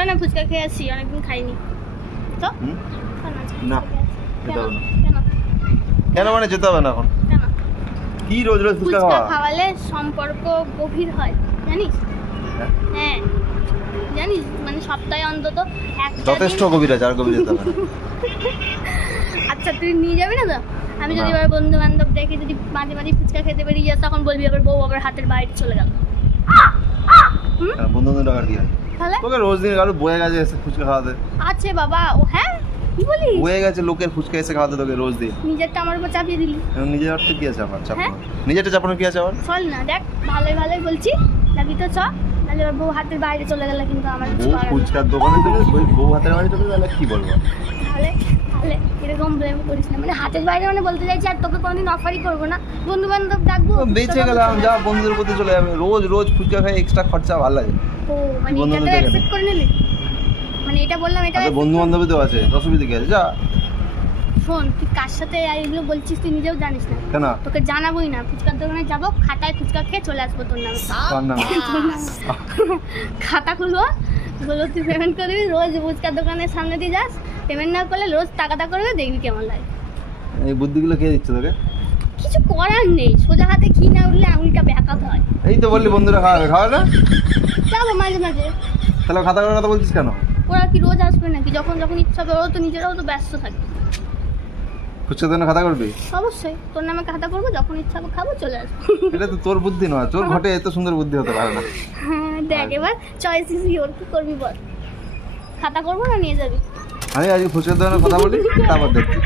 চল না ফুচকা খেয়ে আসি, অনেকদিন খাইনি। তো না যেতে হবে না। কেন কেন মানে যেতে হবে না এখন? কেন? কি রোজ রোজ ফুচকা ফুচকা খাওয়া? খাওয়ালে সম্পর্ক গভীর হয়, জানিস? হ্যাঁ। হ্যাঁ জানিস, মানে সপ্তাহে অন্তত একটা যথেষ্ট গভীর আছে, আর গভীর যেতে হবে না। আচ্ছা তুই নিয়ে যাবি না তো? আমি যদি না। এবার বন্ধু বান্ধব দেখে যদি মাঝে মাঝে ফুচকা খেতে বেরিয়ে যাস, তখন বলবি আবার বউ আবার হাতের বাইরে চলে গেল। বন্ধু বন্ধু টাকার কি হয়? তাহলে তোকে রোজ দিন কারো বয়ে গেছে এসে ফুচকা খাওয়াতে, আছে বাবা। ও হ্যাঁ, কি বলিস? বয়ে গেছে লোকের ফুচকা এসে খাওয়াতে তোকে রোজ দিন। নিজেরটা আমার উপর চাপিয়ে দিলি। এবং নিজের অর্থে কি আছে আমার হ্যাঁ? চাপানো? নিজেরটা চাপানোর কি আছে আমার? চল না, দেখ ভালোই ভালোই বলছি, যাবি তো চ। তাহলে এবার বউ হাতের বাইরে চলে গেলে কিন্তু আমার কিছু বউ করার নেই। ফুচকার দোকানে চলে বউ হাতের বাড়ি চলে তাহলে কি বলবো? তাহলে তাহলে এরকম ব্লেম করিস না, মানে হাতের বাইরে মানে বলতে চাইছি আর তোকে কোনোদিন অফারই করবো না, বন্ধু বান্ধব ডাকবো। বেঁচে তোকে গেলাম, বলতে যা হবে। বন্ধুদের প্রতি চলে যাবে। রোজ রোজ ফুচকা খাই এক্সট্রা খরচা ভালো লাগে। ও মানে বন্ধু এটাতে বান্ধব দেখে অ্যাকসেপ্ট করে নিলি, মানে এটা বললাম এটা তাদের বন্ধু বান্ধবী তো আছে, অসুবিধা কি আছে? যা। শোন, তুই কার সাথে এগুলো বলছিস তুই নিজেও জানিস না। কেন? তোকে জানাবোই না, ফুচকার দোকানে যাবো, খাতায় ফুচকা খেয়ে চলে আসবো তোর নামে। কার নাম? খাতা খুলবো, বলবো তুই পেমেন্ট করবি, রোজ ফুচকার দোকানের সামনে দিয়ে যাস, পেমেন্ট না করলে রোজ টাকাটা করবে, দেখবি কেমন লাগে। এই বুদ্ধিগুলো কে দিচ্ছে তোকে? কিছু করার নেই, সোজা হাতে ঘি না উঠলে আঙুলটা ব্যাকাতে হয়। এই তো বললি বন্ধুরা খাওয়াবে, খাওয়াবে না? যাবো মাঝে মাঝে। তাহলে খাতা করার কথা বলছিস কেন? ওরা কি রোজ আসবে নাকি? যখন যখন ইচ্ছা হবে, ওরা তো নিজেরাও তো ব্যস্ত থাকে। ফুচকার জন্য খাতা করবি? অবশ্যই তোর নামে খাতা করবো, যখন ইচ্ছা হবে খাবো, চলে আসবো। এটা তো তোর বুদ্ধি নয়, তোর ঘটে এত সুন্দর বুদ্ধি হতে পারে না। হ্যাঁ দেখ, এবার চয়েস ইজ ইয়োর, কি করবি বল? খাতা করবো না নিয়ে যাবি? আমি আজকে ফুচকার দোকানে কথা বলি, তারপর দেখছি।